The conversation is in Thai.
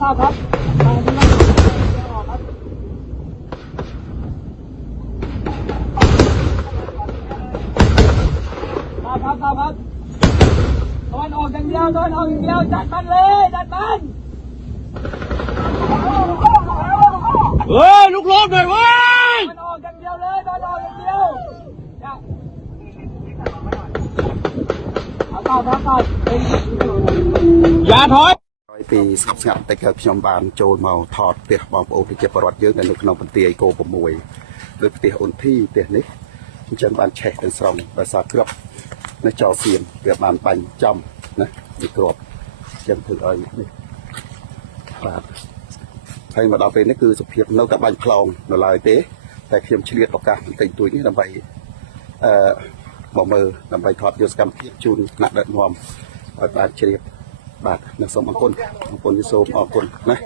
ทราบครับทางที่นั่งออกครับทราบครับตอนออกอย่างเดียวจัดมันเลยจัดมันเฮ้ยลุกลบหน่อยเว้ยตอนออกอย่างเดียวเลยตอนออกอย่างเดียวอย่าถอยปีสับสนแต่เกิดพิมบานโจมเอาถอดเตียบองโอที่จะประวัติเยอะในนุกนองเป็นเตียโกปมวยโดยเตียอุ่นที่เตียนี้จันบานแฉกเป็นสองภาษาเกือบในจอเสียมเกือบบานปันจำนะมีกรอบยังถือเอาอย่างนี้ให้มาเอาไปนี่คือสุเพียบนกับบานคลองนลายเตะแต่เพียมเฉลี่ยต่อการแต่งตัวนี้นำไปบ่มือนำไปถอดโยสกรรมเพียบจูนหนักเดินหอมบานเฉลี่ยบาทนักสมบางคนที่โซมออกคนนะ